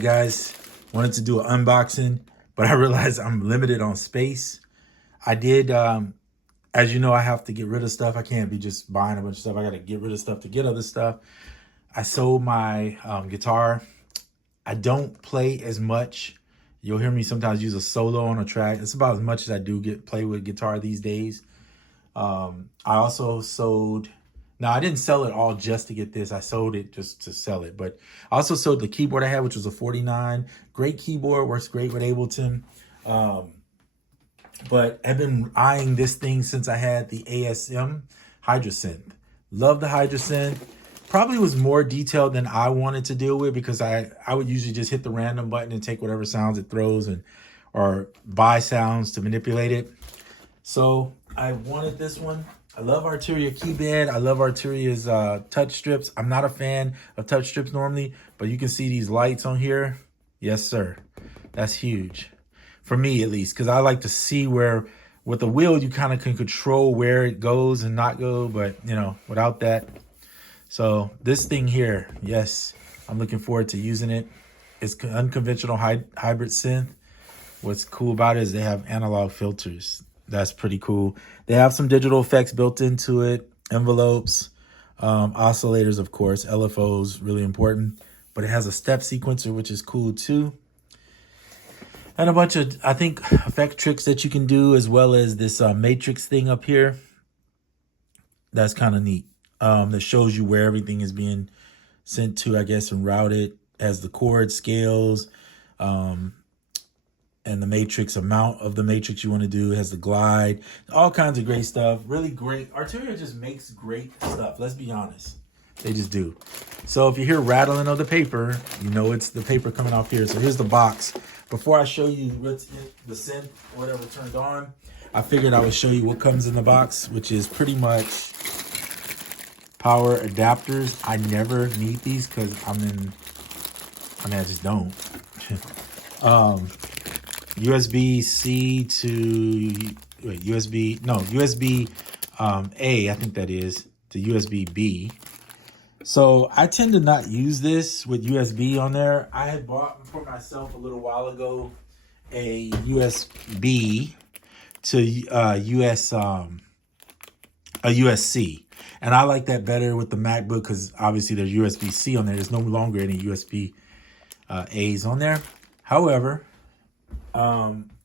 Guys, wanted to do an unboxing, but I realized I'm limited on space. I did, as you know, I have to get rid of stuff. I can't be just buying a bunch of stuff. I got to get rid of stuff to get other stuff. I sold my guitar. I don't play as much. You'll hear me sometimes use a solo on a track. It's about as much as I do play with guitar these days. I also sold. Now, I didn't sell it all just to get this. I sold it just to sell it. But I also sold the keyboard I had, which was a 49. Great keyboard, works great with Ableton. But I've been eyeing this thing since I had the ASM Hydrosynth. Love the Hydrosynth. Probably was more detailed than I wanted to deal with because I would usually just hit the random button and take whatever sounds it throws or buy sounds to manipulate it. So I wanted this one. I love Arturia keybed. I love Arturia's touch strips. I'm not a fan of touch strips normally, but you can see these lights on here. Yes, sir. That's huge. For me, at least, because I like to see where, with the wheel, you kind of can control where it goes and not go, but, you know, without that. So this thing here, yes, I'm looking forward to using it. It's unconventional hybrid synth. What's cool about it is they have analog filters. That's pretty cool. They have some digital effects built into it, envelopes, oscillators, of course, LFOs, really important. But it has a step sequencer, which is cool too. And a bunch of, I think, effect tricks that you can do, as well as this matrix thing up here. That's kind of neat. That shows you where everything is being sent to, I guess, and routed as the chord scales. And the matrix amount of the matrix you want to do. It has the glide, all kinds of great stuff. Really great. Arturia just makes great stuff. Let's be honest. They just do. So if you hear rattling of the paper, you know it's the paper coming off here. So here's the box. Before I show you what's in the synth, whatever turned on, I figured I would show you what comes in the box, which is pretty much power adapters. I never need these because I just don't. USB-C to, USB A, I think that is, to USB-B. So I tend to not use this with USB on there. I had bought for myself a little while ago a USB to USB-C. And I like that better with the MacBook because obviously there's USB-C on there. There's no longer any USB A's on there. However,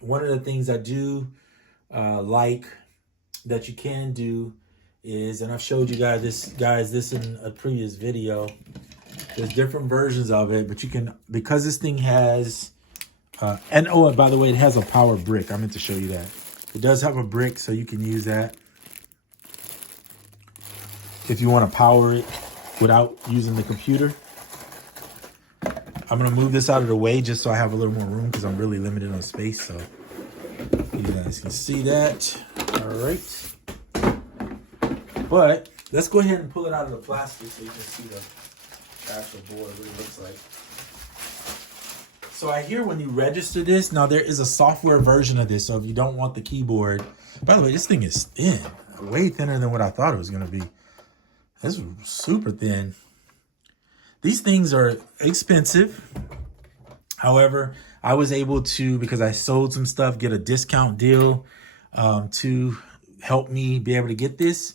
one of the things I do like that you can do is, and I've showed you guys this in a previous video, there's different versions of it, but you can, because this thing has, and oh, by the way, it has a power brick. I meant to show you that. It does have a brick, so you can use that if you want to power it without using the computer. I'm going to move this out of the way just so I have a little more room because I'm really limited on space. So you guys can see that. All right. But let's go ahead and pull it out of the plastic so you can see the actual board, what it looks like. So I hear when you register this, now there is a software version of this. So if you don't want the keyboard, by the way, this thing is thin, way thinner than what I thought it was going to be. This is super thin. These things are expensive. However, I was able to, because I sold some stuff, get a discount deal to help me be able to get this.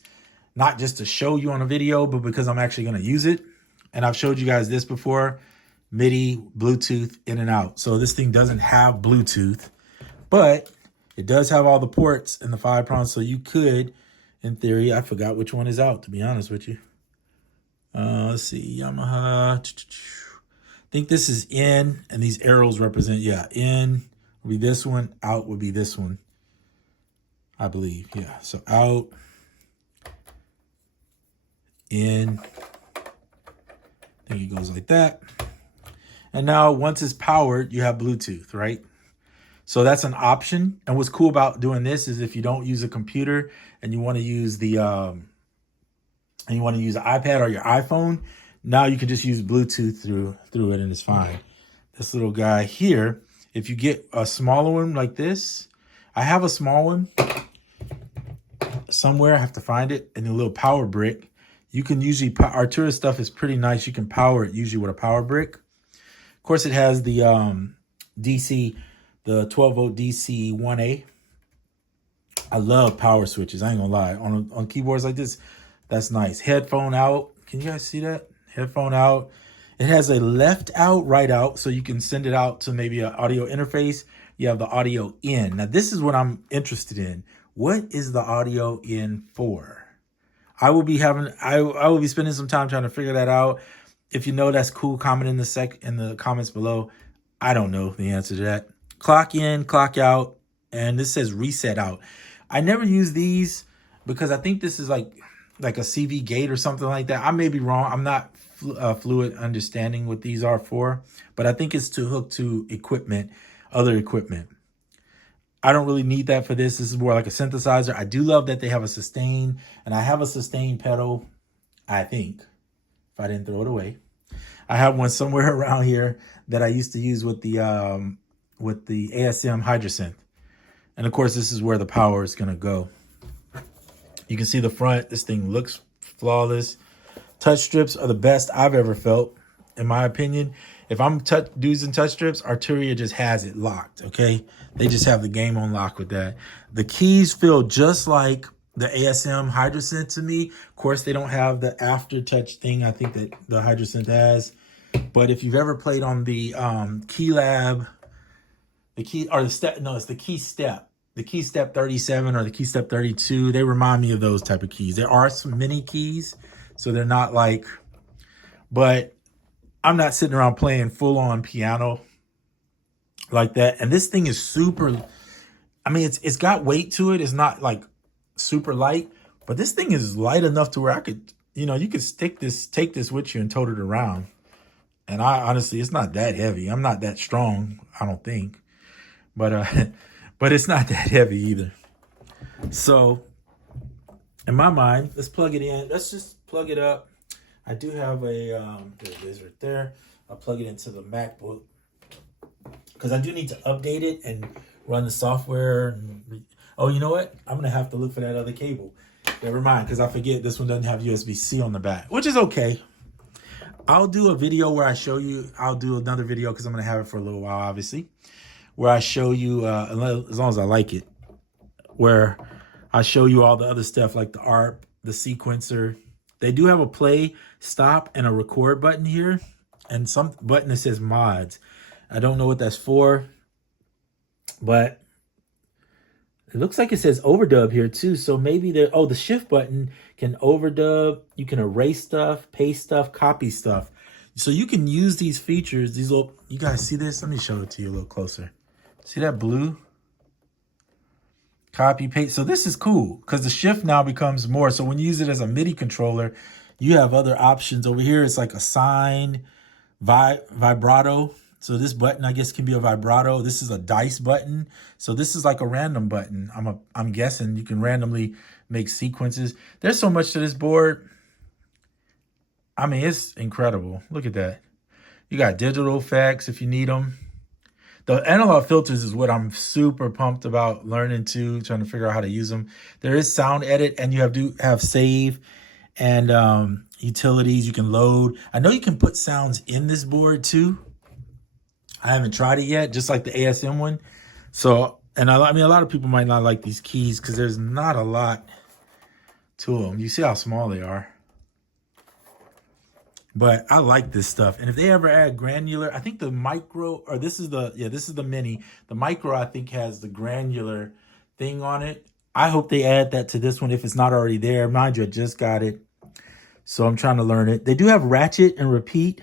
Not just to show you on a video, but because I'm actually going to use it. And I've showed you guys this before. MIDI, Bluetooth, in and out. So this thing doesn't have Bluetooth, but it does have all the ports and the 5 prongs. So you could, in theory, I forgot which one is out, to be honest with you. Let's see, Yamaha. I think this is in, and these arrows represent, yeah, in would be this one, out would be this one, I believe. Yeah, so out, in, I think it goes like that. And now once it's powered, you have Bluetooth, right? So that's an option. And what's cool about doing this is if you don't use a computer and you want to use the an iPad or your iPhone, now you can just use Bluetooth through it and it's fine. This little guy here, if you get a smaller one like this, I have a small one somewhere, I have to find it, and a little power brick. You can usually, Arturia stuff is pretty nice. You can power it usually with a power brick. Of course, it has the DC, the 12 volt DC 1A. I love power switches. I ain't gonna lie. On keyboards like this, that's nice. Headphone out. Can you guys see that? Headphone out. It has a left out, right out, so you can send it out to maybe an audio interface. You have the audio in. Now, this is what I'm interested in. What is the audio in for? I will be spending some time trying to figure that out. If you know, that's cool. Comment in the comments below. I don't know the answer to that. Clock in, clock out, and this says reset out. I never use these because I think this is like a CV gate or something like that. I may be wrong. I'm not fluid understanding what these are for, but I think it's to hook to equipment, other equipment. I don't really need that for this. This is more like a synthesizer. I do love that they have a sustain, and I have a sustain pedal, I think, if I didn't throw it away. I have one somewhere around here that I used to use with the ASM Hydrosynth. And of course, this is where the power is gonna go. You can see the front. This thing looks flawless. Touch strips are the best I've ever felt, in my opinion. If I'm using touch strips, Arturia just has it locked, okay? They just have the game on lock with that. The keys feel just like the ASM Hydrosynth to me. Of course, they don't have the after-touch thing I think that the Hydrosynth has. But if you've ever played on the Keylab, it's the Key Step. The Key Step 37 or the Key Step 32, they remind me of those type of keys. There are some mini keys, so they're not like, but I'm not sitting around playing full-on piano like that. And this thing is super, I mean, it's got weight to it. It's not like super light, but this thing is light enough to where I could, you could take this with you and tote it around. And I honestly, it's not that heavy. I'm not that strong, I don't think. But it's not that heavy either. So in my mind, let's plug it in. Let's just plug it up. I do have a, there it is right there. I'll plug it into the MacBook because I do need to update it and run the software. Oh, you know what? I'm going to have to look for that other cable. Never mind, because I forget this one doesn't have USB-C on the back, which is okay. I'll do a video where I show you. I'll do another video because I'm going to have it for a little while, obviously, where I show you, as long as I like it, where I show you all the other stuff like the ARP, the sequencer. They do have a play, stop, and a record button here, and some button that says mods. I don't know what that's for, but it looks like it says overdub here too. So maybe the shift button can overdub. You can erase stuff, paste stuff, copy stuff. So you can use these features, these little, you guys see this? Let me show it to you a little closer. See that blue? Copy, paste. So this is cool because the shift now becomes more. So when you use it as a MIDI controller, you have other options. Over here, it's like a sine, vibrato. So this button, I guess, can be a vibrato. This is a dice button. So this is like a random button. I'm guessing you can randomly make sequences. There's so much to this board. I mean, it's incredible. Look at that. You got digital effects if you need them. The analog filters is what I'm super pumped about learning too, trying to figure out how to use them. There is sound edit, and you have save and utilities you can load. I know you can put sounds in this board too. I haven't tried it yet, just like the ASM one. So, and I mean, a lot of people might not like these keys because there's not a lot to them. You see how small they are. But I like this stuff. And if they ever add granular, I think the micro, or this is the mini. The micro, I think, has the granular thing on it. I hope they add that to this one if it's not already there. Mind you, I just got it, so I'm trying to learn it. They do have ratchet and repeat.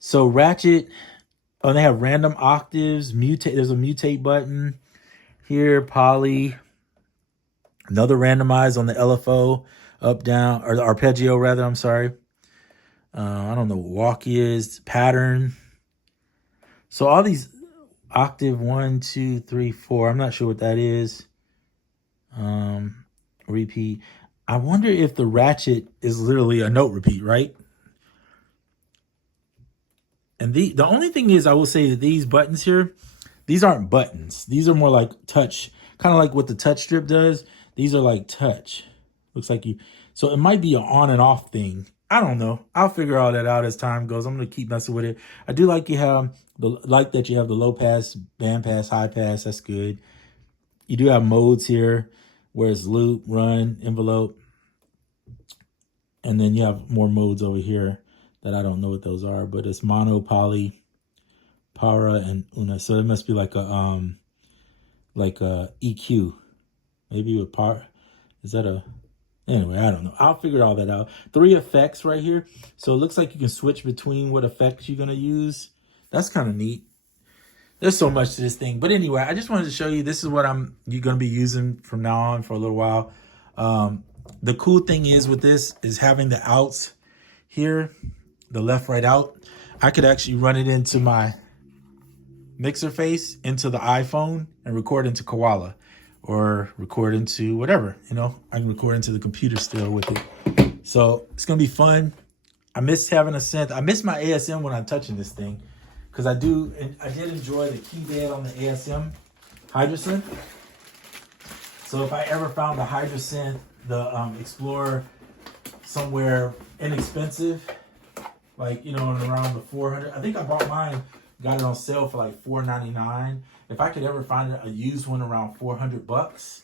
So ratchet, oh, they have random octaves, mutate. There's a mutate button here, poly. Another randomize on the LFO, up, down, or the arpeggio rather, I'm sorry. I don't know what walk is, pattern. So all these octave 1, 2, 3, 4. I'm not sure what that is. Repeat. I wonder if the ratchet is literally a note repeat, right? And the only thing is, I will say that these buttons here, these aren't buttons. These are more like touch, kind of like what the touch strip does. These are like touch. Looks like you. So it might be an on and off thing. I don't know. I'll figure all that out as time goes. I'm gonna keep messing with it. I do like you have that you have the low pass, band pass, high pass. That's good. You do have modes here, where it's loop, run, envelope, and then you have more modes over here that I don't know what those are, but it's mono, poly, para, and una. So it must be like a EQ, maybe with par. Is that a Anyway, I don't know. I'll figure all that out. 3 effects right here. So it looks like you can switch between what effects you're going to use. That's kind of neat. There's so much to this thing. But anyway, I just wanted to show you, this is what you're going to be using from now on for a little while. The cool thing is with this is having the outs here, the left, right, out. I could actually run it into my mixer face, into the iPhone, and record into Koala. Or record into whatever, you know. I can record into the computer still with it. So it's gonna be fun. I miss having a synth. I miss my ASM when I'm touching this thing, because I did enjoy the key bed on the ASM Hydrosynth. So if I ever found a Hydrosynth, the Explorer, somewhere inexpensive, like, you know, around the 400. I think I bought mine, got it on sale for like $4.99. If I could ever find a used one around $400,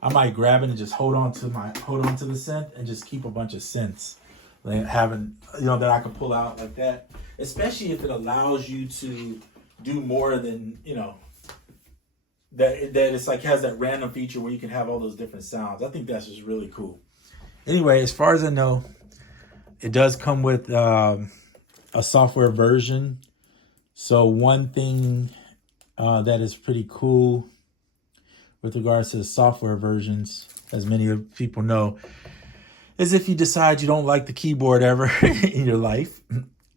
I might grab it and just hold on to the synth and just keep a bunch of synths, like having, you know, that I can pull out like that. Especially if it allows you to do more than, you know, that it's like has that random feature where you can have all those different sounds. I think that's just really cool. Anyway, as far as I know, it does come with a software version. So one thing that is pretty cool with regards to the software versions, as many people know, is if you decide you don't like the keyboard ever in your life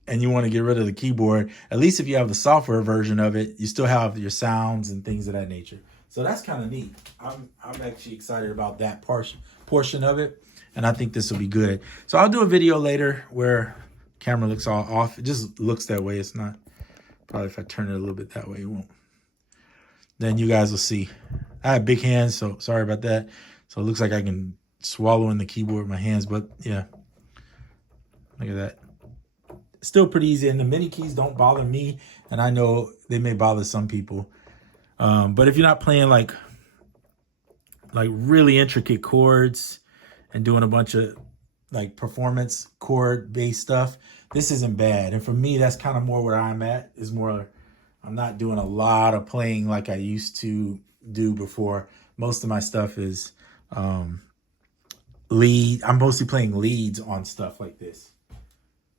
and you want to get rid of the keyboard, at least if you have the software version of it, you still have your sounds and things of that nature. So that's kind of neat. I'm actually excited about that portion of it, and I think this will be good. So I'll do a video later where camera looks all off. It just looks that way. It's not. Probably if I turn it a little bit that way, it won't. Then you guys will see. I have big hands, so sorry about that. So it looks like I can swallow in the keyboard with my hands, but yeah. Look at that. Still pretty easy, and the mini keys don't bother me, and I know they may bother some people. But if you're not playing like really intricate chords and doing a bunch of like performance chord based stuff, this isn't bad. And for me, that's kind of more where I'm at, is more, I'm not doing a lot of playing like I used to do before. Most of my stuff is lead. I'm mostly playing leads on stuff like this.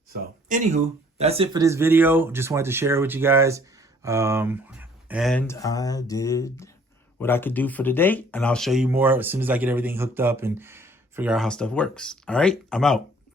So anywho, that's it for this video. Just wanted to share it with you guys. And I did what I could do for today, and I'll show you more as soon as I get everything hooked up and figure out how stuff works. All right, I'm out.